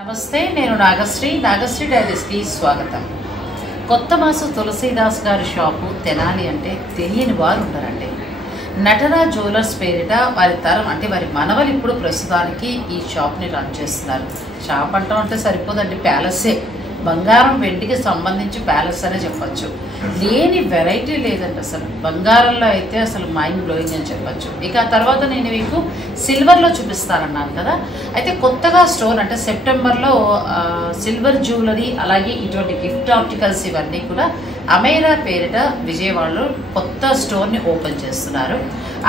నమస్తే, నేను నాగశ్రీ డైరీస్కి స్వాగతం. కొత్త మాసు తులసీదాస్ గారి షాపు తెనాలి అంటే తెలియని వారు ఉంటారండి. నటరాజ్ జ్యువెలర్స్ పేరిట వారి తరం అంటే వారి మనవలు ఇప్పుడు ప్రస్తుతానికి ఈ షాప్ని రన్ చేస్తున్నారు. షాప్ అంటాం అంటే సరిపోదండి, ప్యాలెస్సే. బంగారం వెండికి సంబంధించి ప్యాలెస్ అనే చెప్పచ్చు. లేని వెరైటీ లేదండి అసలు. బంగారంలో అయితే అసలు మైండ్ బ్లోయింగ్ అని చెప్పచ్చు. ఇక ఆ తర్వాత నేను మీకు సిల్వర్లో చూపిస్తానన్నాను కదా. అయితే కొత్తగా స్టోర్ అంటే సెప్టెంబర్లో సిల్వర్ జ్యువెలరీ అలాగే ఇటువంటి గిఫ్ట్ ఆర్టికల్స్ ఇవన్నీ కూడా అమేరా పేరిట విజయవాడలో కొత్త స్టోర్ని ఓపెన్ చేస్తున్నారు.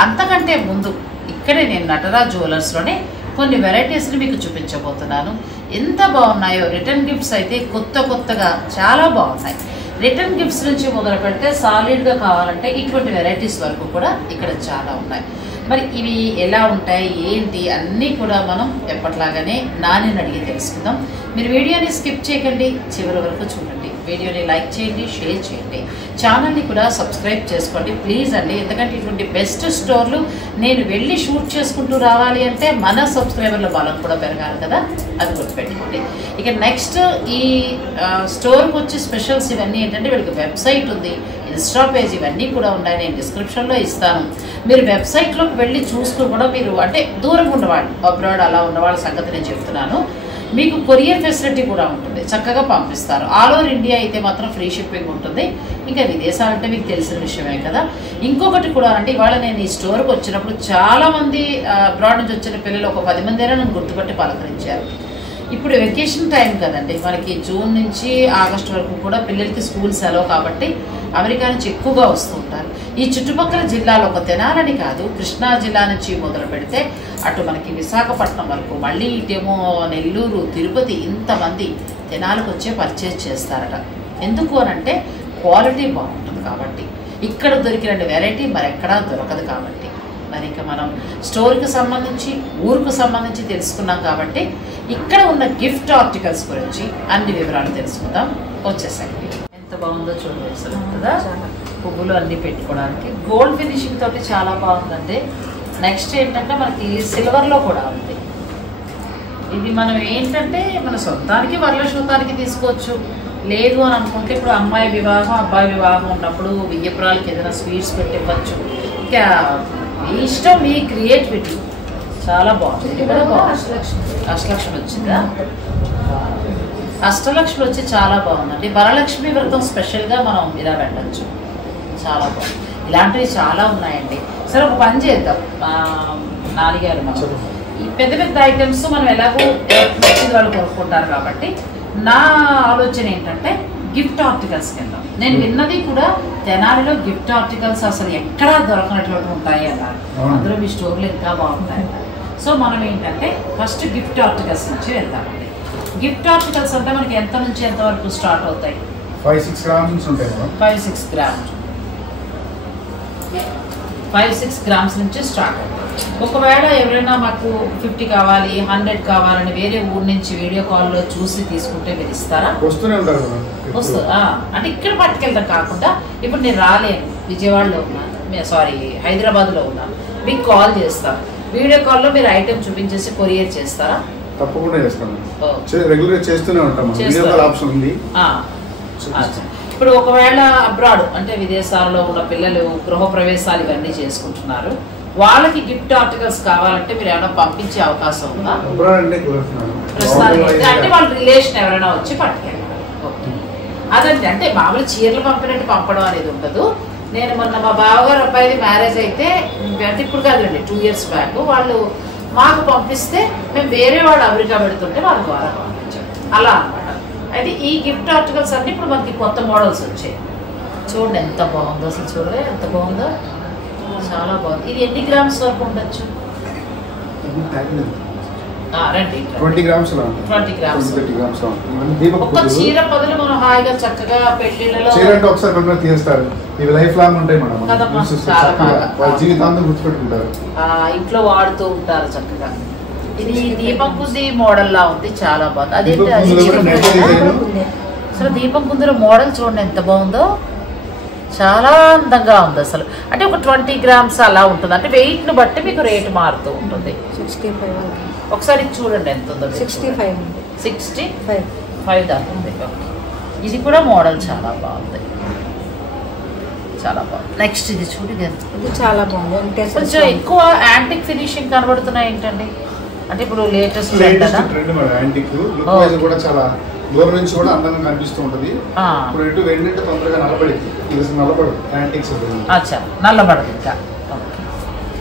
అంతకంటే ముందు ఇక్కడే నేను నటరాజ్ జ్యువెలర్స్లోనే కొన్ని వెరైటీస్ని మీకు చూపించబోతున్నాను. ఎంత బాగున్నాయో. రిటర్న్ గిఫ్ట్స్ అయితే కొత్తగా చాలా బాగున్నాయి. రిటర్న్ గిఫ్ట్స్ నుంచి మొదలు పెడితే సాలిడ్గా కావాలంటే ఇటువంటి వెరైటీస్ వరకు కూడా ఇక్కడ చాలా ఉన్నాయి. మరి ఇవి ఎలా ఉంటాయి ఏంటి అన్నీ కూడా మనం ఎప్పట్లాగానే నాని అడిగి తెలుసుకుందాం. మీరు వీడియోని స్కిప్ చేయకండి, చివరి వరకు చూడండి. వీడియోని లైక్ చేయండి, షేర్ చేయండి, ఛానల్ని కూడా సబ్స్క్రైబ్ చేసుకోండి ప్లీజ్ అండి. ఎందుకంటే ఇటువంటి బెస్ట్ స్టోర్లు నేను వెళ్ళి షూట్ చేసుకుంటూ రావాలి అంటే మన సబ్స్క్రైబర్ల బలం కూడా పెరగాలి కదా, అది గుర్తుపెట్టుకోండి. ఇక నెక్స్ట్ ఈ స్టోర్కి వచ్చి స్పెషల్స్ ఇవన్నీ ఏంటంటే వీళ్ళకి వెబ్సైట్ ఉంది, ఇన్స్టా పేజ్ ఇవన్నీ కూడా ఉన్నాయి. నేను డిస్క్రిప్షన్లో ఇస్తాను. మీరు వెబ్సైట్లోకి వెళ్ళి చూసుకుని కూడా మీరు అంటే దూరంగా ఉన్నవాళ్ళు, అబ్రాడ్ అలా ఉన్నవాళ్ళ సంగతి నేను చెప్తున్నాను. మీకు కొరియర్ ఫెసిలిటీ కూడా ఉంటుంది, చక్కగా పంపిస్తారు. ఆల్ ఓవర్ ఇండియా అయితే మాత్రం ఫ్రీ షిప్పింగ్ ఉంటుంది. ఇంకా విదేశాలంటే మీకు తెలిసిన విషయమే కదా. ఇంకొకటి కూడా అంటే ఇవాళ నేను ఈ స్టోర్కి వచ్చినప్పుడు చాలామంది అబ్రాడ్ నుంచి వచ్చిన పిల్లలు ఒక 10 మంది అయినా నన్ను గుర్తుపట్టి పలకరించారు. ఇప్పుడు వెకేషన్ టైం కదండి, మనకి జూన్ నుంచి ఆగస్టు వరకు కూడా పిల్లలకి స్కూల్ సెలవు కాబట్టి అమెరికా నుంచి ఎక్కువగా వస్తూ ఉంటారు. ఈ చుట్టుపక్కల జిల్లాలో ఒక తెనాలని కాదు, కృష్ణా జిల్లా నుంచి మొదలు పెడితే అటు మనకి విశాఖపట్నం వరకు, మళ్ళీ ఇటేమో నెల్లూరు, తిరుపతి, ఇంతమంది తెనాలకు వచ్చే పర్చేజ్ చేస్తారట. ఎందుకు అనంటే క్వాలిటీ బాగుంటుంది కాబట్టి. ఇక్కడ దొరికిన వెరైటీ మరెక్కడా దొరకదు కాబట్టి. మరి ఇక మనం స్టోర్కి సంబంధించి ఊరుకు సంబంధించి తెలుసుకున్నాం కాబట్టి ఇక్కడ ఉన్న గిఫ్ట్ ఆర్టికల్స్ గురించి అన్ని వివరాలు తెలుసుకుందాం. వచ్చేసరికి ఎంత బాగుందో చూడవచ్చు కదా, పువ్వులు అన్నీ పెట్టుకోవడానికి గోల్డ్ ఫినిషింగ్ తోటి చాలా బాగుందండి. నెక్స్ట్ ఏంటంటే మనకి సిల్వర్లో కూడా ఉంది. ఇది మనం ఏంటంటే మన సొంతానికి వరలక్ష్మతానికి తీసుకోవచ్చు. లేదు అని అనుకుంటే ఇప్పుడు అమ్మాయి వివాహం అబ్బాయి వివాహం ఉన్నప్పుడు వియ్యపురాలకి ఏదైనా స్వీట్స్ పెట్టి ఇవ్వచ్చు. ఇంకా మీ ఇష్టం, మీ క్రియేటివిటీ. చాలా బాగుంది. ఇది కూడా బాగుంది. అష్టలక్ష్మి వచ్చిందా? అష్టలక్ష్మి వచ్చి చాలా బాగుందండి. వరలక్ష్మి వ్రతం స్పెషల్గా మనం ఇలా వెళ్ళచ్చు. చాలా బాగుంది. ఇలాంటివి చాలా ఉన్నాయండి. సరే ఒక పని చేద్దాం, నాన్నగారు మనం ఈ పెద్ద ఐటమ్స్ మనం ఎలాగో నచ్చిన వాళ్ళు కొనుక్కుంటారు కాబట్టి నా ఆలోచన ఏంటంటే గిఫ్ట్ ఆర్టికల్స్ కింద నేను విన్నది కూడా తెనాలిలో గిఫ్ట్ ఆర్టికల్స్ అసలు ఎక్కడా దొరకనటువంటి ఉంటాయి అన్నారు. అందులో మీ స్టోర్లో ఇంకా బాగుంటాయి. సో మనం ఏంటంటే ఫస్ట్ గిఫ్ట్ ఆర్టికల్స్ నుంచి వెళ్తామండి. గిఫ్ట్ ఆర్టికల్స్ అంటే మనకి ఎంత నుంచి ఎంత వరకు స్టార్ట్ అవుతాయి? 5-6 గ్రామ్స్ ఉంటాయి. 5-6 గ్రామ్స్ 5-6 గ్రామ్స్ నుంచి స్టార్ట్ అవుతాయి. ఒకవేళ ఎవరైనా మాకు 50 కావాలి 100 కావాలని వేరే ఊరు నుంచి వీడియో కాల్లో చూసి తీసుకుంటే మీరు ఇస్తారా? వస్తూనే ఉంటారు. వస్తుందా అంటే ఇక్కడ పట్టుకెళ్తాం కాకుండా ఇప్పుడు నేను రాలేను, విజయవాడలో ఉన్నాను, సారీ హైదరాబాద్లో ఉన్నాను, మీకు కాల్ చేస్తాను. వీడియో కాల్లో మీరు ఐటెం చూపించేసి కొరియర్ చేస్తారా? తప్పకుండా చేస్తాను. రెగ్యులర్ చేస్తూనే ఉంటాం. వీడియో కాల్ ఆప్షన్ ఉంది. ఇప్పుడు ఒకవేళ అబ్రాడ్ అంటే విదేశాల్లో ఉన్న పిల్లలు గృహప్రవేశాలు ఇవన్నీ చేసుకుంటున్నారు, వాళ్ళకి గిఫ్ట్ ఆర్టికల్స్ కావాలంటే మీరు ఏమైనా పంపించే అవకాశం ఉందా? ప్రస్తుతానికి అంటే వాళ్ళ రిలేషన్ ఎవరైనా వచ్చి పట్టుకెళ్ళారు. అదండి, అంటే మామూలు చీరలు పంపినట్టు పంపడం అనేది ఉండదు. నేను మొన్న మా బావగారు అబ్బాయిది మ్యారేజ్ అయితే అంటే ఇప్పుడు కాదండి 2 years బ్యాక్ వాళ్ళు మాకు పంపిస్తే మేము వేరే వాళ్ళు అమెరికా పెడుతుంటే వాళ్ళ ద్వారా పంపించాం అలా అనమాట. అయితే ఈ గిఫ్ట్ ఆర్టికల్స్ అన్నీ ఇప్పుడు మనకి కొత్త మోడల్స్ వచ్చాయి. చూడండి ఎంత బాగుందో, అసలు చూడలే ఎంత బాగుందో, చాలా బాగుంది. ఇది ఎన్ని గ్రామ్స్ వరకు ఉండొచ్చు? రండి 20 గ్రామ్స్. ఒక చీర పదులు మనం హాయిగా చక్కగా పెళ్లిళ్ళలో ఒకసారి తీస్తారు. ఇవి లైఫ్ లాంగ్ ఉంటాయి మేడం, జీవితాంతం గుర్తుపెట్టుకుంటారు, ఇంట్లో వాడుతూ ఉంటారు చక్కగా. ఇది దీపం కుంది మోడల్ లా ఉంది, చాలా బాగుంది. అదేంటి అసలు దీపం కుందిలో మోడల్ చూడండి ఎంత బాగుందో, చాలా అందంగా ఉంది అసలు. అంటే ఒక 20 గ్రామ్స్ అలా ఉంటుంది. అంటే వెయిట్ను బట్టి మీకు రేటు మారుతూ ఉంటుంది. 65. ఒకసారి చూడండి ఎంత ఉందో. 65. 65 దాకా ఉంది. ఇది కూడా మోడల్ చాలా బాగుంది, చాలా బాగుంది. నెక్స్ట్ ఇది చూడు, ఇది చాలా బాగుంది. కొంచెం ఎక్కువ యాంటిక్ ఫినిషింగ్ కనబడుతున్నాయి ఏంటండి, అంటే ఇప్పుడు latest trend madam. Antique look wise కూడా చాలా దూరం నుంచి కూడా అందంగా కనిపిస్తూ ఉంటది. ఇప్పుడు ఇటు ఏంటంటే తొందరగా నల్లబడింది, ఇది నల్లబడు యాంటిక్స్. అచ్చా, నల్లబడదు ఇంకా.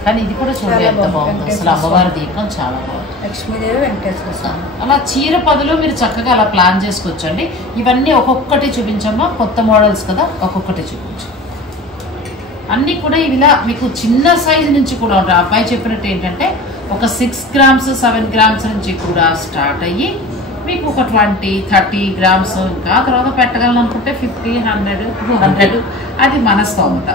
కానీ ఇది కూడా చూడండి ఎంత బాగుంది అసలు, అమ్మవారి దీపం చాలా బాగుంది. లక్ష్మీదేవి, వెంకటేశ్వర స్వామి. అలా చీర పదులు మీరు చక్కగా అలా ప్లాన్ చేసుకోవచ్చండి. ఇవన్నీ ఒక్కొక్కటి చూపించమ్మా, కొత్త మోడల్స్ కదా, ఒక్కొక్కటి చూపించు. అన్నీ కూడా ఇవిలా మీకు చిన్న సైజు నుంచి కూడా ఉంటాయి. అబ్బాయి చెప్పినట్టు ఏంటంటే ఒక 6 గ్రామ్స్ 7 గ్రామ్స్ నుంచి కూడా స్టార్ట్ అయ్యి మీకు ఒక 20-30 గ్రామ్స్, ఇంకా తర్వాత పెట్టగలను అనుకుంటే 50, 100 అది మన స్తోమత.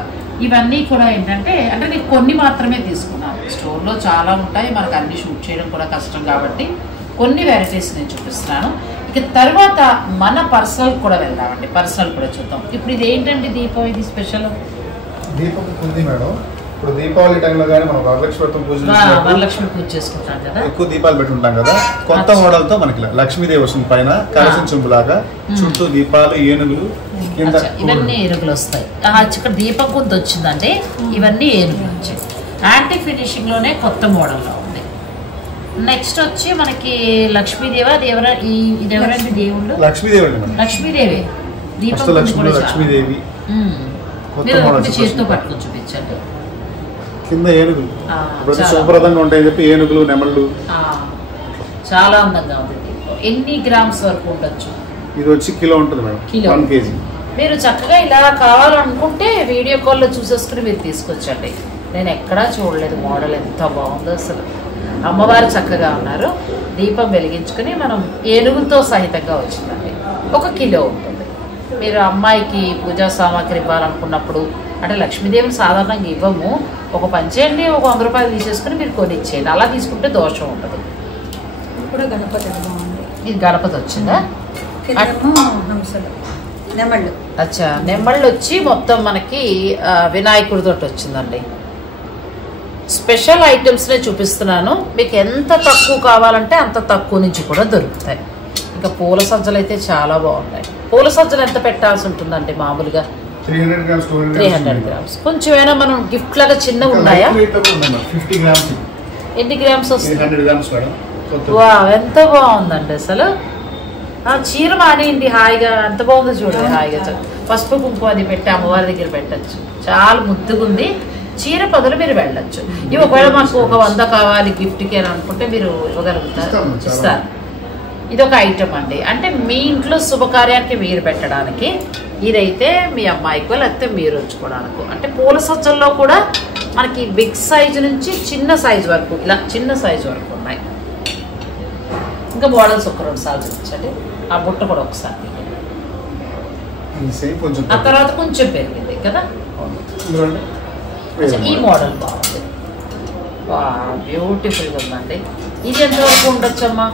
ఇవన్నీ కూడా ఏంటంటే అంటే నేను కొన్ని మాత్రమే తీసుకున్నాను, స్టోర్లో చాలా ఉంటాయి, మనకు అన్ని షూట్ చేయడం కూడా కష్టం కాబట్టి కొన్ని వెరైటీస్ నేను చూపిస్తున్నాను. ఇక తర్వాత మన పర్సనల్ కూడా వెళ్దామండి, పర్సనల్ కూడా చూద్దాం. ఇప్పుడు ఇది ఏంటండి దీపం, ఇది స్పెషల్ దీపం ఉంది మేడం. ఇప్పుడు దీపావళి టైంలో కానీ మనం వరలక్ష్మి పూజ చేసుకుంటాం కదా, ఎక్కువ దీపాలు పెట్టుకుంటాం కదా. కొత్త మోడల్ తో మనకి లక్ష్మీదేవి వస్తుంది, పైన కలసం చెంబు లాగా, చుట్టూ దీపాలు, ఏనుగులు, ఇవన్నీ ఏనుగులు వస్తాయి. ఇక్కడ దీపం కొంత వచ్చిందంటే ఇవన్నీ ఏనుగులు వచ్చాయి. యాంటిక్ ఫినిషింగ్ లోనే కొత్త మోడల్లో ఉంది. నెక్స్ట్ వచ్చి మనకి లక్ష్మీదేవి, అది ఇది ఎవరండి దేవుళ్ళు? లక్ష్మీదేవి దీపం లక్ష్మీదేవి చేతితో పట్టుకొని చూపించండి. కింద ఏనుగులు శుభ్రతంగా ఉంటాయని చెప్పి ఏనుగులు, నెమళ్ళు, చాలా అందంగా ఉంది. ఎన్ని గ్రామ్స్ వరకు ఉండొచ్చు? ఇది వచ్చి కిలో ఉంటుంది మేడం, 1 kg. మీరు చక్కగా ఇలా కావాలనుకుంటే వీడియో కాల్లో చూసేసుకుని మీరు తీసుకొచ్చండి. నేను ఎక్కడా చూడలేదు మోడల్, ఎంత బాగుందో అసలు. అమ్మవారు చక్కగా ఉన్నారు, దీపం వెలిగించుకుని మనం ఏనుగులతో సహితంగా వచ్చిందండి. 1 కిలో ఉంటుంది. మీరు అమ్మాయికి పూజా సామాగ్రి ఇవ్వాలనుకున్నప్పుడు, అంటే లక్ష్మీదేవిని సాధారణంగా ఇవ్వము, ఒక పని చేయండి, ఒక 100 రూపాయలు తీసేసుకుని మీరు కొని ఇచ్చేయండి, అలా తీసుకుంటే దోషం ఉంటుంది. ఇప్పుడు గణపతి బాగుంది. ఇది గణపతి వచ్చిందా? నెమళ్ళు. అచ్చా, నెమళ్ళు వచ్చి మొత్తం మనకి వినాయకుడితో వచ్చిందండి. స్పెషల్ ఐటమ్స్నే చూపిస్తున్నాను, మీకు ఎంత తక్కువ కావాలంటే అంత తక్కువ నుంచి కూడా దొరుకుతాయి. ఇంకా పూల సజ్జలు అయితే చాలా బాగున్నాయి. పూల సజ్జలు ఎంత పెట్టాల్సి ఉంటుందండి మామూలుగా? 300 గ్రామ్స్. కొంచెం ఏమైనా మనం గిఫ్ట్ లాగా చిన్నగా ఉన్నాయా? 50 గ్రామ్స్. ఎన్ని గ్రామ్స్ వస్తుంది? 100 గ్రామ్స్ మేడం. వా, ఎంత బాగుందండి అసలు. చీర మానేయండి హాయిగా, ఎంత బాగుందో చూడండి హాయిగా. పసుపు కుంకుమ అది పెట్టి అమ్మవారి దగ్గర పెట్టచ్చు, చాలా ముద్దుగా ఉంది. చీర పదులు మీరు వెళ్ళచ్చు. ఇవి ఒకవేళ మాకు ఒక 100 కావాలి గిఫ్ట్కి అని అనుకుంటే మీరు ఇవ్వగలుగుతారు, ఇస్తారు. ఇదొక ఐటమ్ అండి, అంటే మీ ఇంట్లో శుభకార్యానికి మీరు పెట్టడానికి. ఇదైతే మీ అమ్మాయికో లేకపోతే మీరు ఉంచుకోవడానికి. అంటే పూల సజ్జల్లో కూడా మనకి బిగ్ సైజు నుంచి చిన్న సైజు వరకు, ఇలా చిన్న సైజు వరకు ఉన్నాయి. ఇంకా మోడల్స్ ఒక 2 సార్లు చూపించండి. ఆ బుట్ట కూడా ఒకసారి, ఆ తర్వాత కొంచెం పెరిగింది కదా. ఈ మోడల్ బాగుంది, బ్యూటిఫుల్గా ఉందండి. ఇది ఎంతవరకు ఉండొచ్చమ్మా?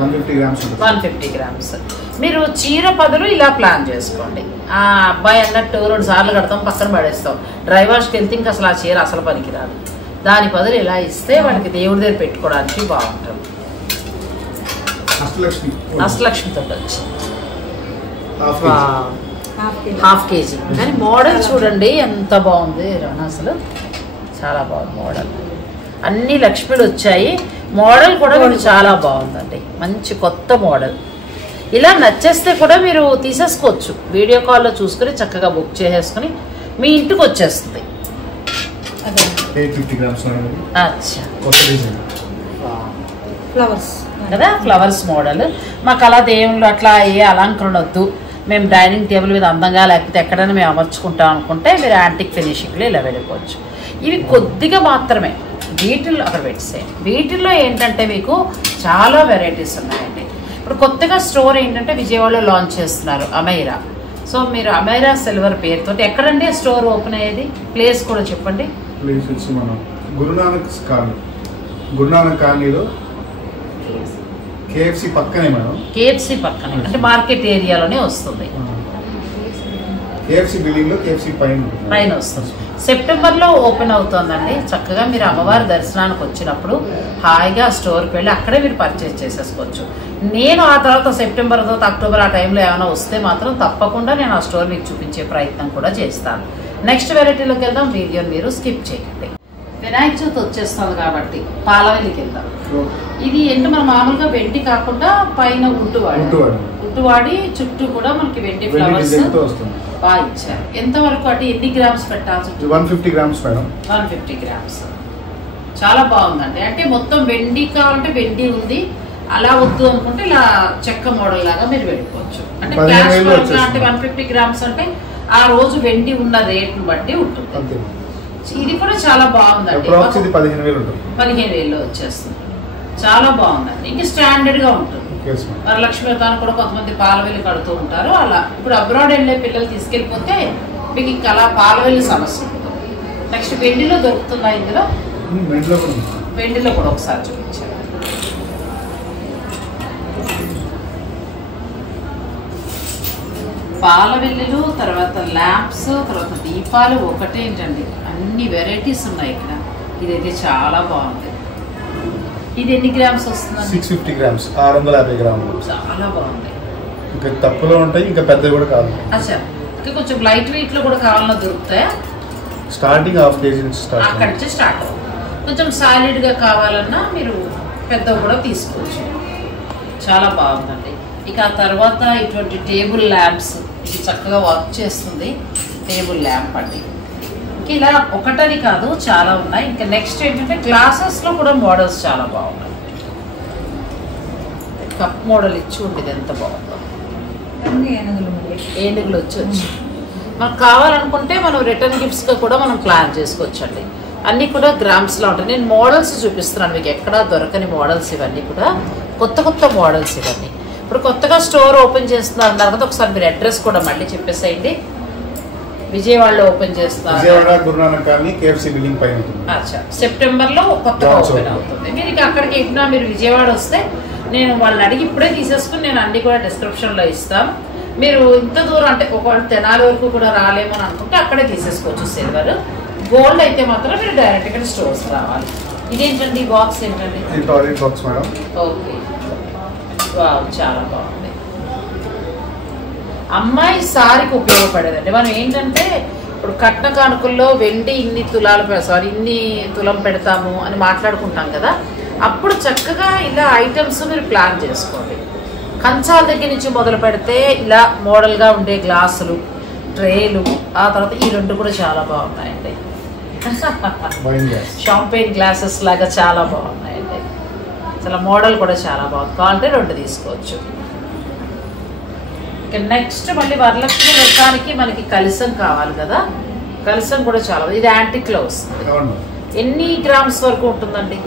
150 గ్రామ్స్. మీరు చీర పదులు ఇలా ప్లాన్ చేసుకోండి. ఆ అబ్బాయి అన్నట్టు 2 సార్లు కడతాం, పక్కన పడేస్తాం, డ్రై వాష్కి వెళ్తే ఇంకా అసలు ఆ చీర అసలు పనికిరాదు. దాని బదులు ఇలా ఇస్తే వాడికి దేవుడి దగ్గర పెట్టుకోవడానికి బాగుంటుంది. అష్టలక్ష్మితో వచ్చింది, 1/2 kg. కానీ మోడల్ చూడండి ఎంత బాగుంది అసలు, చాలా బాగుంది మోడల్. అన్ని లక్ష్మిలు వచ్చాయి. మోడల్ కూడా మీకు చాలా బాగుందండి, మంచి కొత్త మోడల్. ఇలా నచ్చేస్తే కూడా మీరు తీసేసుకోవచ్చు, వీడియో కాల్లో చూసుకుని చక్కగా బుక్ చేసేసుకుని మీ ఇంటికి వచ్చేస్తుంది. అచ్చా, ఫ్లవర్స్ కదా, ఫ్లవర్స్ మోడల్. మాకు అలా దేవుళ్ళు అట్లా ఏ అలంకరణ వద్దు, మేము డైనింగ్ టేబుల్ మీద అందంగా లేకపోతే ఎక్కడైనా మేము అమర్చుకుంటాం అనుకుంటే మీరు యాంటిక్ ఫినిషింగ్లో ఇలా వెళ్ళిపోవచ్చు. ఇవి కొద్దిగా మాత్రమే, వీటిల్లో అక్కడ పెట్టేసేయండి. వీటిల్లో ఏంటంటే మీకు చాలా వెరైటీస్ ఉన్నాయండి. ఇప్పుడు కొత్తగా స్టోర్ ఏంటంటే విజయవాడలో లాంచ్ చేస్తున్నారు అమైరా. సో మీరు అమైరా సిల్వర్ పేరుతో ఎక్కడండి స్టోర్ ఓపెన్ అయ్యేది? ప్లేస్ కూడా చెప్పండి. ప్లేస్ వచ్చి మనం గురునానక్ కాలనీలో KFC పక్కనే మేడం. KFC పక్కనే అంటే మార్కెట్ ఏరియాలోనే వస్తుంది. KFC బిల్డింగ్ లో KFC పైన వస్తుంది. సెప్టెంబర్లో ఓపెన్ అవుతుందండి. చక్కగా మీరు అమ్మవారి దర్శనానికి వచ్చినప్పుడు హాయిగా స్టోర్కి వెళ్ళి అక్కడే మీరు పర్చేజ్ చేసేసుకోవచ్చు. నేను ఆ తర్వాత సెప్టెంబర్ తర్వాత అక్టోబర్ ఆ టైంలో ఏమైనా వస్తే మాత్రం తప్పకుండా నేను ఆ స్టోర్ మీకు చూపించే ప్రయత్నం కూడా చేస్తాను. నెక్స్ట్ వెరైటీలోకి వెళ్దాం. వీడియోని మీరు స్కిప్ చేయండి. వినాయక చవితి వచ్చేస్తుంది కాబట్టి పాలవెల్లికి వెళ్దాం. ఇది ఏంటి మన మామూలుగా వెండి కాకుండా పైన ఉట్టువాడి చుట్టూ కూడా మనకి వెండి ఫ్లవర్స్ బాగా ఇచ్చారు. ఎంత వరకు అంటే ఎన్ని గ్రామ్స్ పెట్టాల్సి ఉంటుంది? 150 గ్రామ్స్ మేడం. 150 గ్రామ్స్. చాలా బాగుందండి. అంటే మొత్తం వెండి కావాలంటే వెండి ఉంది, అలా వద్దు అనుకుంటే ఇలా చెక్క మోడల్ లాగా మీరు వెళ్ళిపోవచ్చు. అంటే క్యాష్ పరంగా అంటే 150 గ్రామ్స్ అంటే ఆ రోజు వెండి ఉన్న రేట్ను బట్టి ఉంటుంది. ఇది కూడా చాలా బాగుందండి. 15,000 వచ్చేస్తుంది. చాలా బాగుందండి. ఇంకా స్టాండర్డ్ గా ఉంటుంది. వరలక్ష్మి వ్రతాన్ని కూడా కొంతమంది పాలవెల్లి కడుతూ ఉంటారు. అలా ఇప్పుడు అబ్రాడ్ వెళ్ళే పిల్లలు తీసుకెళ్ళిపోతే మీకు ఇంకా అలా పాలవెల్లి సమస్య ఉంటుంది. నెక్స్ట్ వెండిలో దొరుకుతున్నాయి. ఇందులో వెండిలో కూడా ఒకసారి చూపించారు. పాలవెల్లులు, తర్వాత ల్యాంప్స్, తర్వాత దీపాలు ఒకటేంటండి, అన్ని వెరైటీస్ ఉన్నాయి ఇక్కడ. ఇదైతే చాలా బాగుంది. ఇది ఎన్ని గ్రామ్స్ వస్తుంది? 650 గ్రామ్స్, 650 గ్రాములు. చాలా బాగుంది. ఇంకా తక్కువలో ఉంటాయి, ఇంకా పెద్దవి కూడా కావాలి. అచ్చా, ఇంకా కొంచెం లైట్ వెయిట్ లో కూడా కావాలన్నా దొరుకుతాయా? స్టార్టింగ్ హాఫ్ కేజీ నుంచి అక్కడి నుంచి స్టార్ట్. కొంచెం సాలిడ్ గా కావాలన్నా మీరు పెద్దవి కూడా తీసుకోవచ్చు. చాలా బాగుందండి. ఇక ఆ తర్వాత ఇటువంటి టేబుల్ ల్యాంప్స్, ఇది చక్కగా వర్క్ చేస్తుంది. టేబుల్ ల్యాంప్ అండి. ఇలా ఒకటని కాదు, చాలా ఉన్నాయి. ఇంకా నెక్స్ట్ ఏంటంటే గ్లాసెస్ లో కూడా మోడల్స్ చాలా బాగున్నాయి. కప్ మోడల్ ఇచ్చి ఉండేది ఎంత బాగుందో. ఏనుగులు వచ్చి మనకు కావాలనుకుంటే మనం రిటర్న్ గిఫ్ట్స్ గా కూడా మనం ప్లాన్ చేసుకోవచ్చండి. అన్ని కూడా గ్రామ్స్ లో ఉంటాయి. నేను మోడల్స్ చూపిస్తున్నాను మీకు, ఎక్కడా దొరకని మోడల్స్ ఇవన్నీ కూడా. కొత్త కొత్త మోడల్స్ ఇవన్నీ. ఇప్పుడు కొత్తగా స్టోర్ ఓపెన్ చేస్తున్నారు అన్నారు కదా, ఒకసారి మీరు అడ్రస్ కూడా మళ్ళీ చెప్పేసేయండి. విజయవాడలో ఓపెన్ చేస్తున్నారు. సెప్టెంబర్ లో కొత్తగా ఓపెన్ అవుతుంది. మీరు ఇక అక్కడికి ఎక్కినా మీరు విజయవాడ వస్తే నేను వాళ్ళని అడిగి ఇప్పుడే తీసేసుకుని నేను అన్ని కూడా డిస్క్రిప్షన్ లో ఇస్తాను. మీరు ఇంత దూరం అంటే ఒకవేళ తెనాలి వరకు కూడా రాలేమో అని అనుకుంటే అక్కడే తీసేసుకోవచ్చు. సిల్వర్, గోల్డ్ అయితే మాత్రం మీరు డైరెక్ట్ గా స్టోర్స్ రావాలి. ఇదేంటండి బాక్స్ ఏంటండి? ఓకే, చాలా బాగుంది. అమ్మాయి సారీకి ఉపయోగపడేదండి. మనం ఏంటంటే ఇప్పుడు కట్న కానుకల్లో వెండి ఇన్ని తులం పెడతాము అని మాట్లాడుకుంటాం కదా, అప్పుడు చక్కగా ఇలా ఐటమ్స్ మీరు ప్లాన్ చేసుకోండి. కంచాల దగ్గర నుంచి మొదలు పెడితే ఇలా మోడల్గా ఉండే గ్లాసులు, ట్రేలు, ఆ తర్వాత ఈ రెండు కూడా చాలా బాగున్నాయండి. షాంపెయిన్ గ్లాసెస్ లాగా చాలా బాగున్నాయండి. అసలు మోడల్ కూడా చాలా బాగుంది. కావాలంటే రెండు తీసుకోవచ్చు. నెక్స్ట్ మళ్ళీ వరలక్ష్మి వ్రతానికి మనకి కలశం కావాలి కదా, కలశం కూడా చాలా, ఇది యాంటిక్ లో వస్తుంది. ఎన్ని గ్రామ్స్ వరకు ఉంటుందండి?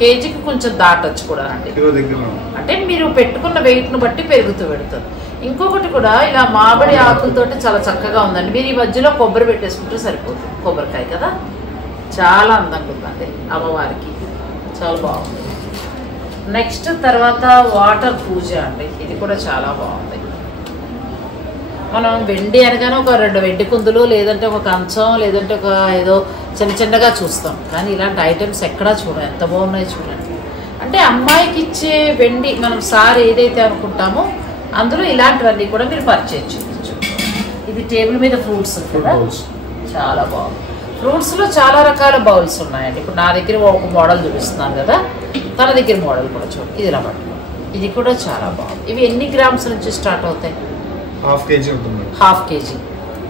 కేజీకి కొంచెం దాటొచ్చు కూడా అండి. అంటే మీరు పెట్టుకున్న వెయిట్ ను బట్టి పెరుగుతూ పెడుతుంది. ఇంకొకటి కూడా ఇలా మామిడి ఆకులతోటి చాలా చక్కగా ఉందండి. మీరు ఈ మధ్యలో కొబ్బరి పెట్టేసుకుంటే సరిపోతుంది. కొబ్బరికాయ కదా, చాలా అందంగా ఉందండి అమ్మవారికి, చాలా బాగుంది. నెక్స్ట్ తర్వాత వాటర్ పూజ అండి. ఇది కూడా చాలా బాగుంది. మనం వెండి అనగానే ఒక 2 వెండి కుందులు, లేదంటే ఒక కంచం, లేదంటే ఒక ఏదో చిన్న చిన్నగా చూస్తాం. కానీ ఇలాంటి ఐటమ్స్ ఎక్కడా చూడం. ఎంత బాగున్నాయి చూడండి. అంటే అమ్మాయికి ఇచ్చే వెండి మనం సారీ ఏదైతే అనుకుంటామో అందులో ఇలాంటివన్నీ కూడా మీరు పర్చేజ్ చేయొచ్చు. ఇది టేబుల్ మీద ఫ్రూట్స్ కదా, చాలా బాగుంది. ఫ్రూట్స్లో చాలా రకాల బౌల్స్ ఉన్నాయండి. ఇప్పుడు నా దగ్గర ఒక మోడల్ చూపిస్తున్నాను కదా, తన దగ్గర మోడల్ కూడా చూడండి. ఇది ఇలా పట్టుకోండి. ఇది కూడా చాలా బాగుంది. ఇవి ఎన్ని గ్రామ్స్ నుంచి స్టార్ట్ అవుతాయి? హాఫ్ కేజీ ఉంటుంది. హాఫ్ కేజీ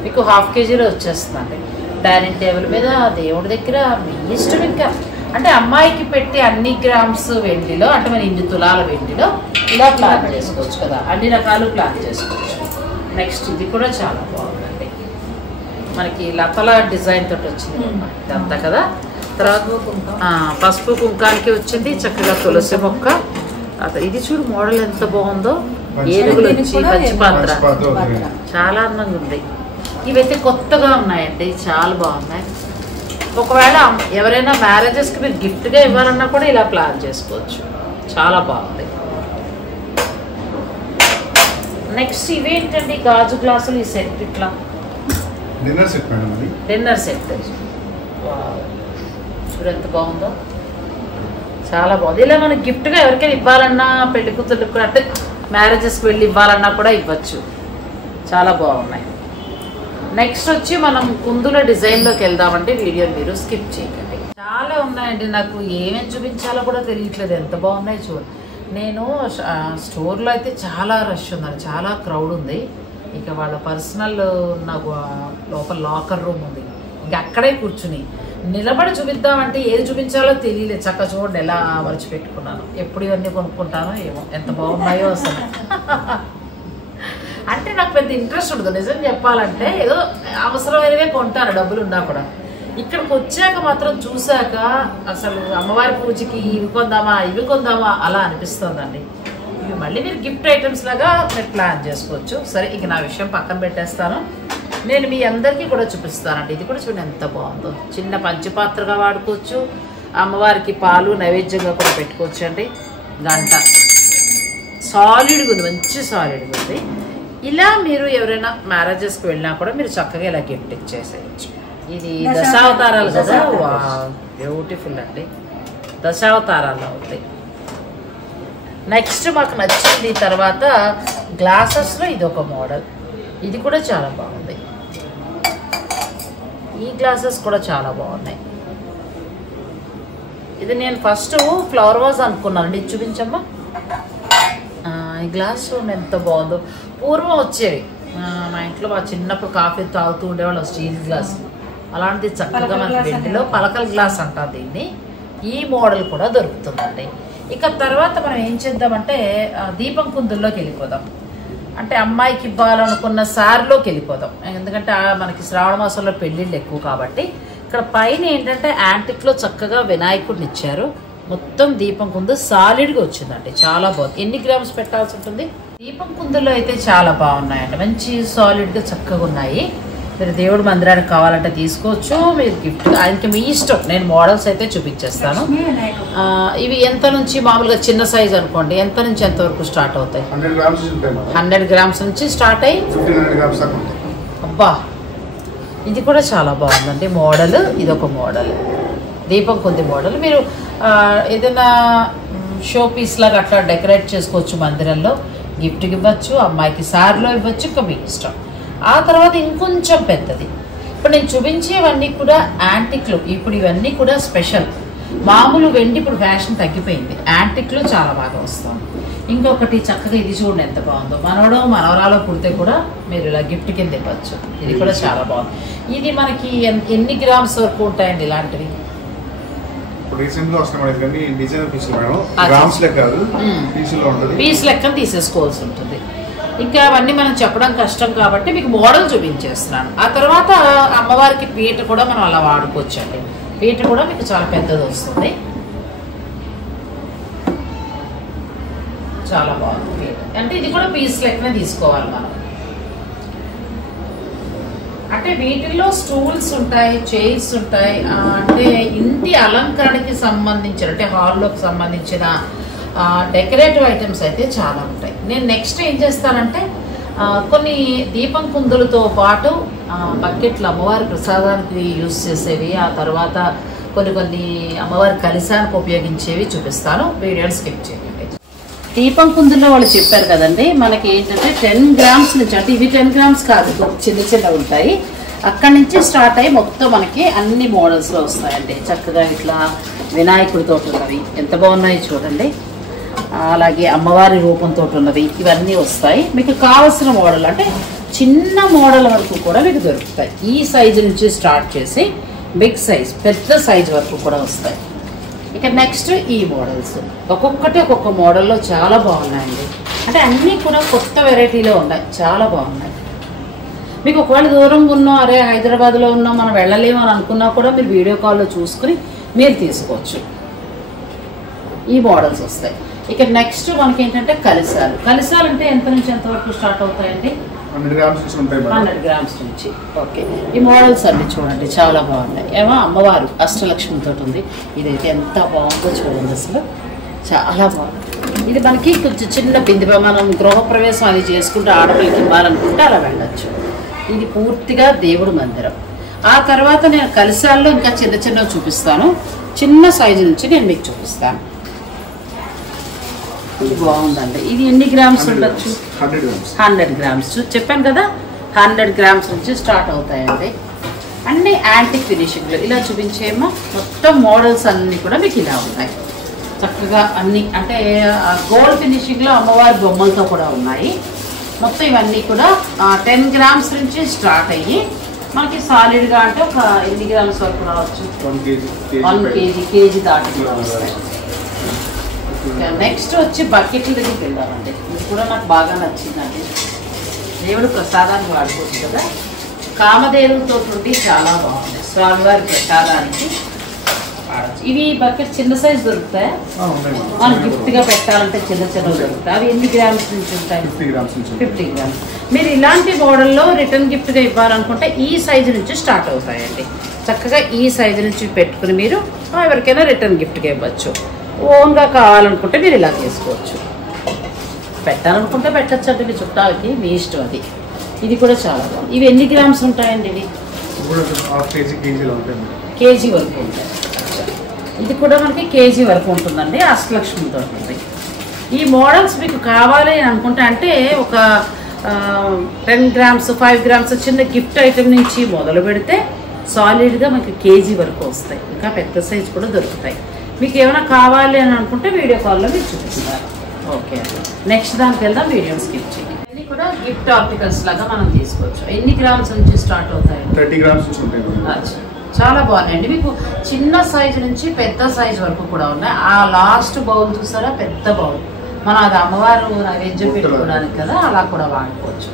మీకు హాఫ్ కేజీలో వచ్చేస్తుందండి. డైనింగ్ టేబుల్ మీద, దేవుడి దగ్గర మీ ఇష్టం. ఇంకా అంటే అమ్మాయికి పెట్టి అన్ని గ్రామ్స్ వెండిలో, అంటే మన 2 తులాల వెండిలో ఇలా ప్లాన్ చేసుకోవచ్చు కదా, అన్ని రకాలు ప్లాన్ చేసుకోవచ్చు. నెక్స్ట్ ఇది కూడా చాలా బాగుందండి. మనకి లతల డిజైన్ తోటి వచ్చింది ఇదంతా కదా. తర్వాత పసుపు కుంకానికి వచ్చింది చక్కగా తులసి మొక్క. ఇది చూడు మోడల్ ఎంత బాగుందో, ఏనుగులు వచ్చి పంచపాత్ర, చాలా అందంగా ఉంది. ఇవైతే కొత్తగా ఉన్నాయండి, చాలా బాగున్నాయి. ఒకవేళ ఎవరైనా మ్యారేజెస్కి మీరు గిఫ్ట్గా ఇవ్వాలన్నా కూడా ఇలా ప్లాన్ చేసుకోవచ్చు. చాలా బాగుంది. నెక్స్ట్ ఇవేంటండి గాజు గ్లాసులు ఈ సెట్ ఇట్లా డిన్నర్ సెట్ మేడం అది. డిన్నర్ సెట్ చూడు ఎంత బాగుందో, చాలా బాగుంది. ఇలా మనం గిఫ్ట్గా ఎవరికైనా ఇవ్వాలన్నా పెళ్లి కూతుర్లకు కూడా అంటే మ్యారేజెస్కి వెళ్ళి ఇవ్వాలన్నా కూడా ఇవ్వచ్చు. చాలా బాగున్నాయి. నెక్స్ట్ వచ్చి మనం కుందుల డిజైన్లోకి వెళ్దామంటే వీడియో మీరు స్కిప్ చేయకండి. చాలా ఉన్నాయండి, నాకు ఏమేమి చూపించాలో కూడా తెలియట్లేదు, ఎంత బాగున్నాయి చూడు. నేను స్టోర్లో అయితే చాలా రష్ ఉందండి, చాలా క్రౌడ్ ఉంది. ఇక వాళ్ళ పర్సనల్ నాకు లోపల లాకర్ రూమ్ ఉంది, ఇంకా అక్కడే కూర్చుని నిలబడి చూపిద్దామంటే ఏది చూపించాలో తెలియలేదు. చక్క చూడండి ఎలా మరిచి పెట్టుకున్నాను. ఎప్పుడు ఇవన్నీ కొనుక్కుంటానో ఏమో, ఎంత బాగున్నాయో అసలు. అంటే నాకు పెద్ద ఇంట్రెస్ట్ ఉండదు నిజం చెప్పాలంటే, ఏదో అవసరమైనవే కొంటాను డబ్బులు ఉన్నా కూడా. ఇక్కడికి వచ్చాక మాత్రం చూశాక అసలు అమ్మవారి పూజకి ఇవి కొందామా అలా అనిపిస్తుందండి. ఇవి మళ్ళీ మీరు గిఫ్ట్ ఐటమ్స్ లాగా మీరు ప్లాన్ చేసుకోవచ్చు. సరే ఇక నా విషయం పక్కన పెట్టేస్తాను, నేను మీ అందరికీ కూడా చూపిస్తానండి. ఇది కూడా చూడండి ఎంత బాగుందో, చిన్న పంచపాత్రగా వాడుకోవచ్చు, అమ్మవారికి పాలు నైవేద్యంగా కూడా పెట్టుకోవచ్చు అండి. గంట సాలిడ్గా ఉంది, మంచి సాలిడ్గా ఉంది. ఇలా మీరు ఎవరైనా మ్యారేజెస్కి వెళ్ళినా కూడా మీరు చక్కగా ఇలా గిఫ్ట్ ఇచ్చేసేయచ్చు. ఇది దశావతారాలు కదా, బ్యూటిఫుల్ అండి, దశావతారాల్లో ఉంది. నెక్స్ట్ మాకు నచ్చింది తర్వాత గ్లాసెస్లో ఇది ఒక మోడల్, ఇది కూడా చాలా బాగుంది. ఈ గ్లాసెస్ కూడా చాలా బాగున్నాయి. ఇది నేను ఫస్ట్ ఫ్లవర్ వాజ్ అనుకున్నానండి. ఇది చూపించమ్మా, ఈ గ్లాస్ చూడండి ఎంత బాగుందో. పూర్వం వచ్చేవి మా ఇంట్లో, మా చిన్నప్పుడు కాఫీ తాగుతూ ఉండేవాళ్ళు స్టీల్ గ్లాస్, అలాంటిది చక్కగా మనకి వెండిలో పలకల గ్లాస్ అంటారు దీన్ని. ఈ మోడల్ కూడా దొరుకుతుందండి. ఇక తర్వాత మనం ఏం చేద్దామంటే దీపం కుందుల్లోకి వెళ్ళిపోదాం. అంటే అమ్మాయికి ఇవ్వాలనుకున్న సారిలోకి వెళ్ళిపోదాం, ఎందుకంటే మనకి శ్రావణ మాసంలో పెళ్ళిళ్ళు ఎక్కువ కాబట్టి. ఇక్కడ పైన ఏంటంటే యాంటిక్లో చక్కగా వినాయకుడిని ఇచ్చారు. మొత్తం దీపం కుందు సాలిడ్గా వచ్చిందండి, చాలా బాగుంది. ఎన్ని గ్రామ్స్ పెట్టాల్సి ఉంటుంది? దీపం కుందుల్లో అయితే చాలా బాగున్నాయండి, మంచి సాలిడ్గా చక్కగా ఉన్నాయి. మీరు దేవుడి మందిరానికి కావాలంటే తీసుకోవచ్చు, మీరు గిఫ్ట్ ఆయనకి మీ ఇష్టం. నేను మోడల్స్ అయితే చూపించేస్తాను. ఇవి ఎంత నుంచి మామూలుగా చిన్న సైజ్ అనుకోండి, ఎంత నుంచి ఎంత వరకు స్టార్ట్ అవుతాయి? 100 గ్రామ్స్ నుంచి స్టార్ట్ అయ్యి అబ్బా ఇది కూడా చాలా బాగుందండి మోడల్. ఇది ఒక మోడల్ దీపం కుంది మోడల్. మీరు ఏదైనా షో పీస్ లాగా అట్లా డెకరేట్ చేసుకోవచ్చు, మందిరంలో గిఫ్ట్కి ఇవ్వచ్చు, అమ్మాయికి సారిలో ఇవ్వచ్చు, ఇంకా మీ ఇష్టం. ఆ తర్వాత ఇంకొంచెం పెద్దది, ఇప్పుడు నేను చూపించేవన్నీ కూడా యాంటిక్లు. ఇప్పుడు ఇవన్నీ కూడా స్పెషల్. మామూలు వెండి ఇప్పుడు ఫ్యాషన్ తగ్గిపోయింది, యాంటిక్లో చాలా బాగా వస్తుంది. ఇంకొకటి చక్కగా ఇది చూడండి ఎంత బాగుందో, మనవరాలో పుడితే కూడా మీరు ఇలా గిఫ్ట్ కింద ఇవ్వచ్చు. ఇది కూడా చాలా బాగుంది. ఇది మనకి ఎన్ని గ్రామ్స్ వరకు ఉంటాయండి ఇలాంటివి? పీస్ లెక్కన తీసేసుకోవాల్సి ఉంటుంది. ఇంకా అవన్నీ మనం చెప్పడం కష్టం కాబట్టి మీకు మోడల్ చూపించేస్తున్నాను. ఆ తర్వాత అమ్మవారికి పీట కూడా మనం అలా వాడుకోవచ్చండి. పీట కూడా మీకు చాలా పెద్దది వస్తుంది, చాలా బాగుంది పీట. అంటే ఇది కూడా పీస్ లెక్కనే తీసుకోవాలి మనం. అంటే వీటిల్లో స్టూల్స్ ఉంటాయి, చైర్స్ ఉంటాయి, అంటే ఇంటి అలంకరణకి సంబంధించిన అంటే హాల్లోకి సంబంధించిన డెకరేటివ్ ఐటమ్స్ అయితే చాలా ఉంటాయి. నేను నెక్స్ట్ ఏం చేస్తానంటే కొన్ని దీపం కుందులతో పాటు బకెట్లు అమ్మవారి ప్రసాదానికి యూజ్ చేసేవి, ఆ తర్వాత కొన్ని అమ్మవారి కలిసానికి ఉపయోగించేవి చూపిస్తాను. వీడియోని స్కిప్ చేయండి. దీపం కుందుల్లో వాళ్ళు చెప్పారు కదండి, మనకి ఏంటంటే 10 గ్రామ్స్ నుంచి, అంటే ఇవి 10 గ్రామ్స్ కాదు, చిన్న ఉంటాయి. అక్కడి నుంచి స్టార్ట్ అయ్యి మొత్తం మనకి అన్ని మోడల్స్లో వస్తాయండి. చక్కగా ఇట్లా వినాయకుడితో ఉన్నవి ఎంత బాగున్నాయి చూడండి, అలాగే అమ్మవారి రూపంతో ఉన్నవి, ఇవన్నీ వస్తాయి. మీకు కావాల్సిన మోడల్ అంటే చిన్న మోడల్ వరకు కూడా మీకు దొరుకుతాయి. ఈ సైజు నుంచి స్టార్ట్ చేసి బిగ్ సైజ్, పెద్ద సైజ్ వరకు కూడా వస్తాయి. ఇక నెక్స్ట్ ఈ మోడల్స్, ఒక్కొక్కటి ఒక్కొక్క మోడల్లో చాలా బాగున్నాయండి. అంటే అన్నీ కూడా కొత్త వెరైటీలో ఉన్నాయి, చాలా బాగున్నాయి. మీకు ఒకవేళ దూరంగా ఉన్నా, అరే హైదరాబాద్లో ఉన్నా మనం వెళ్ళలేము అని అనుకున్నా కూడా మీరు వీడియో కాల్లో చూసుకుని మీరు తీసుకోవచ్చు. ఈ మోడల్స్ వస్తాయి. ఇక నెక్స్ట్ మనకి ఏంటంటే కలిసాలు అంటే ఎంత నుంచి ఎంత వరకు స్టార్ట్ అవుతాయండి? 100 గ్రామ్స్ నుంచి. ఓకే, ఈ మోడల్స్ అన్ని చూడండి చాలా బాగున్నాయి. ఏమో అమ్మవారు అష్టలక్ష్మితో ఉంది, ఇదైతే ఎంత బాగుందో చూడండి, అసలు చాలా బాగుంది. ఇది మనకి కొంచెం చిన్న బింది, మనం గృహప్రవేశం అది చేసుకుంటే ఆడపిల్లకి ఇవ్వాలనుకుంటే అలా వెళ్ళచ్చు. ఇది పూర్తిగా దేవుడు మందిరం. ఆ తర్వాత నేను కలశాల్లో ఇంకా చిన్న చిన్నవి చూపిస్తాను. చిన్న సైజు నుంచి నేను మీకు చూపిస్తాను. ఇది బాగుందండి. ఇది ఎన్ని గ్రామ్స్ ఉండొచ్చు? 100 గ్రామ్స్. చెప్పాను కదా 100 గ్రామ్స్ నుంచి స్టార్ట్ అవుతాయండి. అన్ని యాంటిక్ ఫినిషింగ్లో ఇలా చూపించేమో. మొత్తం మోడల్స్ అన్నీ కూడా మీకు ఇలా ఉన్నాయి చక్కగా. అన్ని అంటే గోల్డ్ ఫినిషింగ్లో అమ్మవారి బొమ్మలతో కూడా ఉన్నాయి. మొత్తం ఇవన్నీ కూడా 10 గ్రామ్స్ నుంచి స్టార్ట్ అయ్యి మనకి సాలిడ్గా అంటే ఒక ఎన్ని గ్రామ్స్ వరకు రావచ్చు? 1 కేజీ దాటి కూడా వస్తాయి. నెక్స్ట్ వచ్చి బకెట్ల దగ్గరికి వెళ్దామండి. ఇది కూడా నాకు బాగా నచ్చిందండి. దేవుడు ప్రసాదానికి వాడుకోవచ్చు కదా. కామధేనుతో ఉండి చాలా బాగుంది. స్వామివారి ప్రసాదానికి వాడచ్చు. ఇవి బకెట్ చిన్న సైజు దొరుకుతాయా? మనం గిఫ్ట్గా పెట్టాలంటే చిన్న చిన్నవి దొరుకుతాయి. అవి ఎన్ని గ్రామ్స్ నుంచి ఉంటాయి? 50 గ్రామ్స్. మీరు ఇలాంటి మోడల్లో రిటర్న్ గిఫ్ట్గా ఇవ్వాలనుకుంటే ఈ సైజు నుంచి స్టార్ట్ అవుతాయండి. చక్కగా ఈ సైజు నుంచి పెట్టుకుని మీరు ఎవరికైనా రిటర్న్ గిఫ్ట్గా ఇవ్వచ్చు. ఓన్గా కావాలనుకుంటే మీరు ఇలా చేసుకోవచ్చు. పెట్టాలనుకుంటే పెట్టచ్చు అంటే మీ చుట్టాలకి, మీ ఇష్టం అది. ఇది కూడా చాలా బాగుంది. ఇవి ఎన్ని గ్రామ్స్ ఉంటాయండి? ఇవి కేజీ వరకు ఉంటాయి. ఇది కూడా మనకి కేజీ వరకు ఉంటుందండి. అష్టలక్ష్మితో ఉంటుంది. ఈ మోడల్స్ మీకు కావాలి అని అనుకుంటే అంటే ఒక 10 గ్రామ్స్ 5 గ్రామ్స్ చిన్న గిఫ్ట్ ఐటమ్ నుంచి మొదలు పెడితే సాలిడ్గా మనకి కేజీ వరకు వస్తాయి. ఇంకా పెద్ద సైజ్ కూడా దొరుకుతాయి. మీకు ఏమైనా కావాలి అని అనుకుంటే వీడియో కాల్లో మీకు చూపిస్తారు. ఓకే, నెక్స్ట్ దానికి వెళ్దాం. వీడియో స్కిప్ చేయండి. ఇది కూడా గిఫ్ట్ ఆర్టికల్స్ లాగా మనం తీసుకోవచ్చు. ఎన్ని గ్రామ్స్ నుంచి స్టార్ట్ అవుతాయి? 30 గ్రామ్స్ నుంచి ఉంటాయి. చాలా బాగున్నాయండి. మీకు చిన్న సైజు నుంచి పెద్ద సైజు వరకు కూడా ఉన్నాయి. ఆ లాస్ట్ బౌల్ చూసారా, పెద్ద బౌల్. మనం అది అమ్మవారు నైవేద్యం పెట్టుకోవడానికి కదా, అలా కూడా వాడుకోవచ్చు.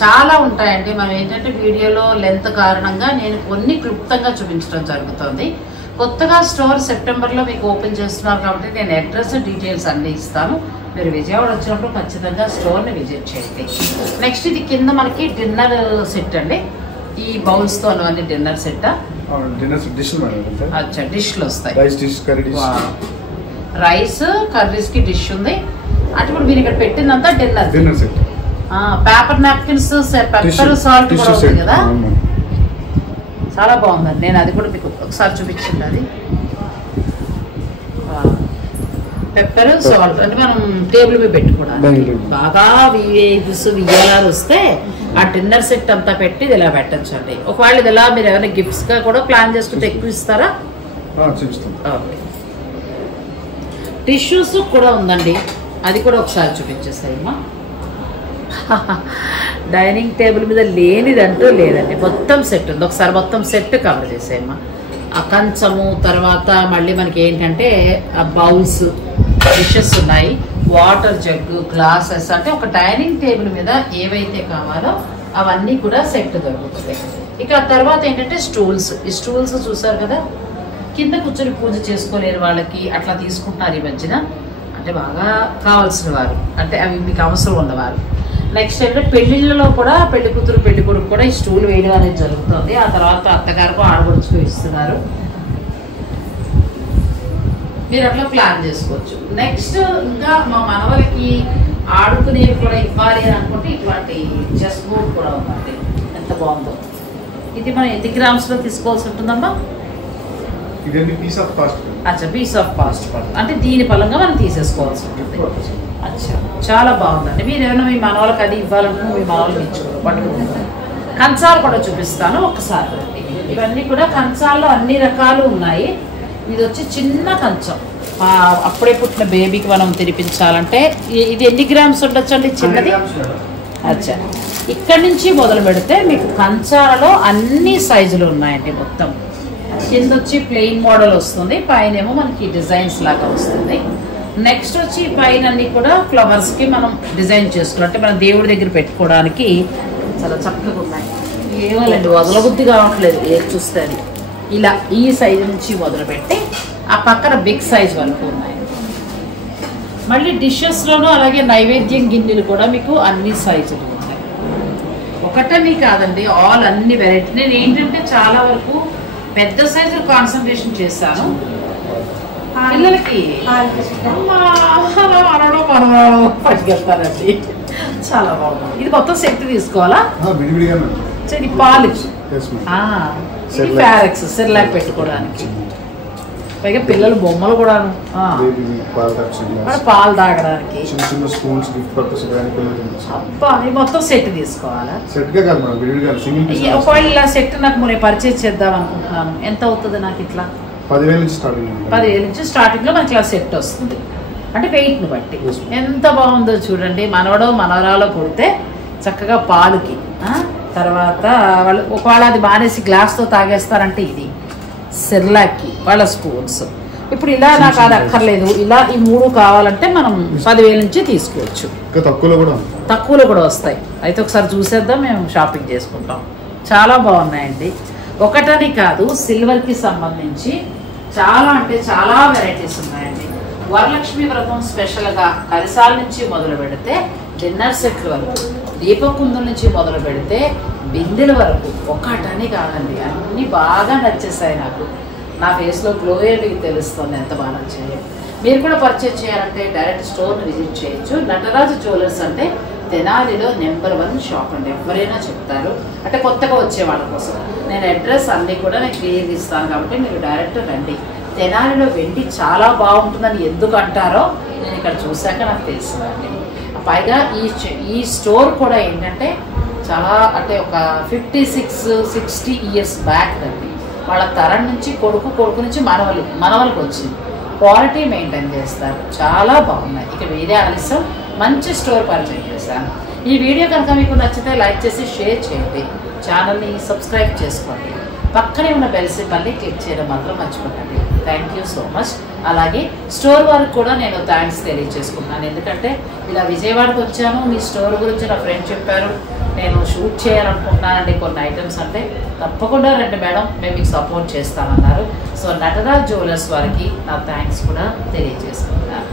చాలా ఉంటాయండి. మనం ఏంటంటే వీడియోలో లెంత్ కారణంగా నేను కొన్ని క్లుప్తంగా చూపించడం జరుగుతుంది. కొత్తగా స్టోర్ సెప్టెంబర్లో మీకు ఓపెన్ చేస్తున్నారు కాబట్టి నేను అడ్రస్ డీటెయిల్స్ అన్నీ ఇస్తాను. మీరు విజయవాడ వచ్చినప్పుడు ఖచ్చితంగా స్టోర్ని విజిట్ చేయండి. నెక్స్ట్ ఇది కింద మనకి డిన్నర్ సెట్ అండి. ఈ బౌల్స్తో అన్ని డిన్నర్ సెట్. అచ్చా, డిష్లు వస్తాయి. రైస్ కర్రీస్కి డిష్ ఉంది. అంటే ఇప్పుడు మీరు ఇక్కడ పెట్టిందంతా dinner set. Paper napkins, pepper, salt కూడా ఉంది కదా. చాలా బాగుందండి. నేను అది కూడా మీకు ఒకసారి చూపించండి. అది పెప్పర్, సాల్ట్ అంటే మనం టేబుల్ మీద పెట్టుకోవడానికి బాగా వియ్యాలు వస్తే ఆ డిన్నర్ సెట్ అంతా పెట్టి ఇలా పెట్టచ్చు అండి. ఒకవేళ ఇది ఎలా మీరు ఏమైనా గిఫ్ట్స్ గా కూడా ప్లాన్ చేసుకుంటే ఎక్కువ ఇస్తారా? టిష్యూస్ కూడా ఉందండి. అది కూడా ఒకసారి చూపించేస్తాయమ్మా. డైనింగ్ టేబుల్ మీద లేనిదంటూ లేదండి. మొత్తం సెట్ ఉంది. ఒకసారి మొత్తం సెట్ కవర్ చేసేయమ్మా. ఆ కంచము, తర్వాత మళ్ళీ మనకి ఏంటంటే ఆ బౌల్స్, డిషెస్ ఉన్నాయి, వాటర్ జగ్గు, గ్లాసెస్. అంటే ఒక డైనింగ్ టేబుల్ మీద ఏవైతే కావాలో అవన్నీ కూడా సెట్ దొరుకుతుంది. ఇక తర్వాత ఏంటంటే స్టూల్స్. ఈ స్టూల్స్ చూసారు కదా, కింద కూర్చొని పూజ చేసుకోలేని వాళ్ళకి అట్లా తీసుకుంటున్నారు ఈ మధ్యన. అంటే బాగా కావాల్సిన వారు, అంటే అవి మీకు అవసరం ఉన్నవారు. నెక్స్ట్ ఏంటంటే పెళ్లిళ్ళలో కూడా పెళ్లి కూతురు పెళ్లి కొడుకు కూడా ఈ స్టూల్ వేయడం అనేది జరుగుతుంది. ఆ తర్వాత అత్తగారికి ఆడపడుచుకు ఇస్తున్నారు. మీరు అట్లా ప్లాన్ చేసుకోవచ్చు. నెక్స్ట్ ఇంకా మా మనవలకి ఆడుకునేవి కూడా ఇవ్వాలి అని అనుకుంటే ఇటువంటి చెస్ బోర్డ్ కూడా ఉందండి. ఎంత బాగుందో. ఇది మనం ఎన్ని గ్రామ్స్లో తీసుకోవాల్సి ఉంటుందమ్మా? అచ్చా, పీస్ ఆఫ్ కాస్ట్ అంటే దీని పరంగా మనం తీసేసుకోవాల్సి ఉంటుంది. అచ్చా, చాలా బాగుందండి. మీరు ఏమైనా మీ మనవాళ్ళకి అది ఇవ్వాలనుకున్న మీ మనవాళ్ళకి ఇచ్చుకోవాలి, పట్టుకుంటారు. కంచాలు కూడా చూపిస్తాను ఒకసారి. ఇవన్నీ కూడా కంచాల్లో అన్ని రకాలు ఉన్నాయి. ఇది వచ్చి చిన్న కంచం. అప్పుడే పుట్టిన బేబీకి మనం తినిపించాలంటే ఇది ఎన్ని గ్రామ్స్ ఉండొచ్చు అండి? చిన్నది. అచ్చా, ఇక్కడి నుంచి మొదలు పెడితే మీకు కంచాలలో అన్ని సైజులు ఉన్నాయండి. మొత్తం కింద వచ్చి ప్లెయిన్ మోడల్ వస్తుంది, పైన ఏమో మనకి డిజైన్స్ లాగా వస్తుంది. నెక్స్ట్ వచ్చి పైన అన్ని కూడా ఫ్లవర్స్కి మనం డిజైన్ చేసుకోవాలి. అంటే మనం దేవుడి దగ్గర పెట్టుకోవడానికి చాలా చక్కగా ఉన్నాయి. ఏమోలేండి, వదలబుద్ధి కావట్లేదు ఏది చూస్తే అది. ఇలా ఈ సైజు నుంచి మొదలుపెట్టి ఆ పక్కన బిగ్ సైజ్ వరకు ఉన్నాయి. మళ్ళీ డిషెస్లోనూ అలాగే నైవేద్యం గిన్నెలు కూడా మీకు అన్ని సైజులు ఉన్నాయి. ఒకటని కాదండి, ఆల్ అన్ని వెరైటీ. నేను ఏంటంటే చాలా వరకు పెద్ద సైజులు కాన్సన్ట్రేషన్ చేశాను. పిల్లలకి పట్టుకెళ్తారండి. చాలా బాగుంది. ఇది మొత్తం సెట్ తీసుకోవాలా? విడివిడిగా ఇది పాలు, ఇది ఫారెక్స్ సెర్లాక్ పెట్టుకోవడానికి. పైగా పిల్లలు బొమ్మలు కూడా పాలు తాగడానికి. అబ్బా ఇది మొత్తం సెట్ తీసుకోవాలా? ఒకవేళ ఇలా సెట్ నాకు నేను పర్చేజ్ చేద్దాం అనుకుంటున్నాను. ఎంత అవుతుంది నాకు? ఇట్లా 10,000 నుంచి స్టార్టింగ్ లో మనకి ఇలా సెట్ వస్తుంది. అంటే వెయిట్ ని బట్టి. ఎంత బాగుందో చూడండి. మనవడో మనవరాలో పుడితే చక్కగా పాలుకి, తర్వాత వాళ్ళు ఒకవేళ అది మానేసి గ్లాస్ తో తాగేస్తారంటే ఇది సెర్లాక్కి వాళ్ళ స్పూన్స్. ఇప్పుడు ఇలా నాకు అది అక్కర్లేదు, ఇలా ఈ 3 కావాలంటే మనం 10,000 నుంచి తీసుకోవచ్చు. తక్కువలో కూడా వస్తాయి. అయితే ఒకసారి చూసేద్దాం, మేము షాపింగ్ చేసుకుంటాం. చాలా బాగున్నాయండి. ఒకటని కాదు, సిల్వర్కి సంబంధించి చాలా అంటే చాలా వెరైటీస్ ఉన్నాయండి. వరలక్ష్మి వ్రతం స్పెషల్గా కరిసాల నుంచి మొదలు పెడితే డిన్నర్ సెట్ల వరకు, దీపకుందుల నుంచి మొదలు పెడితే బిందెల వరకు ఒకటని కాదండి, అన్నీ బాగా నచ్చేసాయి నాకు. నా ఫేస్లో గ్లోయే మీకు తెలుస్తుంది ఎంత బాగా నచ్చాయో. మీరు కూడా పర్చేజ్ చేయాలంటే డైరెక్ట్ స్టోర్ని విజిట్ చేయొచ్చు. నటరాజు జ్యువెలర్స్ అంటే తెనాలిలో నెంబర్ 1 షాప్ అండి. ఎవరైనా చెప్తారు, అంటే కొత్తగా వచ్చే వాళ్ళ కోసం. నేను అడ్రస్ అన్నీ కూడా నేను క్లియర్గా ఇస్తాను కాబట్టి మీరు డైరెక్ట్ రండి. తెనాలిలో వెండి చాలా బాగుంటుందని ఎందుకు అంటారో నేను ఇక్కడ చూశాక నాకు తెలిసిందండి. పైగా ఈ స్టోర్ కూడా ఏంటంటే చాలా అంటే ఒక 56-60 ఇయర్స్ బ్యాక్ అండి. వాళ్ళ తరం నుంచి కొడుకు నుంచి మనవలకు వచ్చింది. క్వాలిటీ మెయింటైన్ చేస్తారు, చాలా బాగున్నాయి. ఇక వేరే ఆలస్యం మంచి స్టోర్ పరిచయం చేశాను. ఈ వీడియో కనుక మీకు నచ్చితే లైక్ చేసి షేర్ చేయండి, ఛానల్ని సబ్స్క్రైబ్ చేసుకోండి, పక్కనే ఉన్న బెల్ సింబల్ని క్లిక్ చేయడం మాత్రం మర్చిపోకండి. Thank you so much. అలాగే స్టోర్ వారికి కూడా నేను థ్యాంక్స్ తెలియజేసుకుంటున్నాను. ఎందుకంటే ఇలా విజయవాడకు వచ్చాను, మీ స్టోర్ గురించి నా ఫ్రెండ్ చెప్పారు, నేను షూట్ చేయాలనుకుంటున్నానండి కొన్ని ఐటమ్స్. అంటే తప్పకుండా రండి మేడం, మేము మీకు సపోర్ట్ చేస్తామన్నారు. సో నటరాజ్ జ్యువెలర్స్ వారికి నా థ్యాంక్స్ కూడా తెలియజేసుకుంటున్నాను.